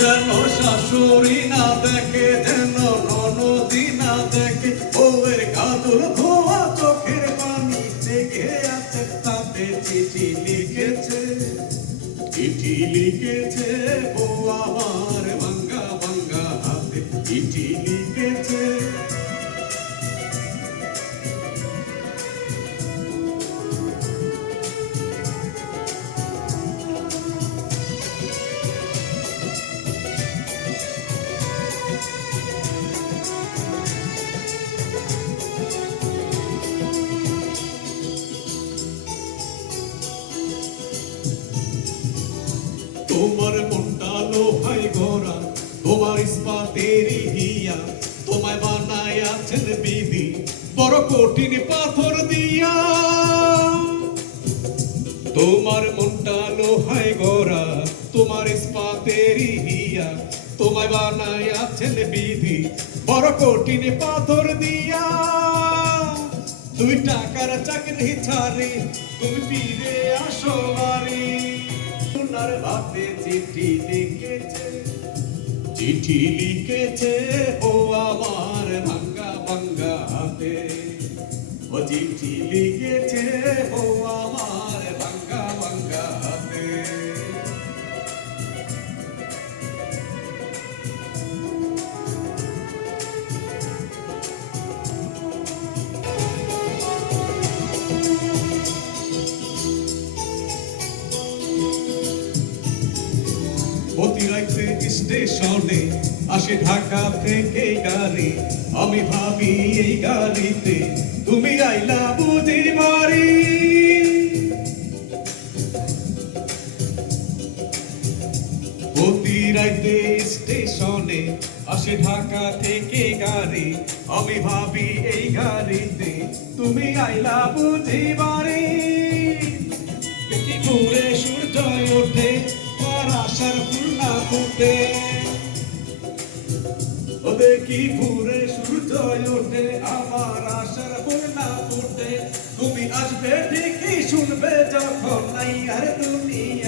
যেন শাশুড়ি না দেখে, যেন ননদি না দেখে, বউয়ের কাজল ধোয়া চোখের পানি থেকে আছে, তাতে চিঠি লিখেছে, চিঠি লিখেছে বউ আমার ভাঙ্গা ভাঙ্গা হাতে, চিঠি লিখেছে। তোমার মনটা লোহায় গড়া, তোমার ইস্পাতেরই হিয়া, তোমায় বানায় আছেন বিধি বড় কঠিন পাথর দিয়া। তোমার মনটা লোহায় গড়া, তোমার ইস্পাতেরই হিয়া, তোমায় বানায় আছেন বিধি বড় কঠিন পাথর দিয়া। 2 টাকার চাকরি ছাড়ি তুমি ফিরে আসো বাড়ি, সোনার হাতে চিঠি লিখেছে, চিঠি লিখেছে ও আমার ভাঙ্গা ভাঙ্গা হাতে, ও চিঠি লিখেছে ও আমার ভাঙ্গা ভাঙ্গা হাতে। প্রতি রাতে স্টেশনে আসে ঢাকা থেকে গাড়ি, আমি ভাবি এই গাড়িতে তুমি আইলা বুঝি বাড়ি। প্রতি রাতে স্টেশনে আসে ঢাকা থেকে গাড়ি, আমি ভাবি এই গাড়িতে তুমি আইলা বুঝি বাড়ি। দেখি ঘুরে সূর্য ওঠে, আশার ফুল না ফুটে, ও দেখি ঘুরে সূর্য ওঠে, আমার আশার ফুল না ফুটে। তুমি আসবে ঠিকই, শুনবে যখন নাই আর দুনিয়া।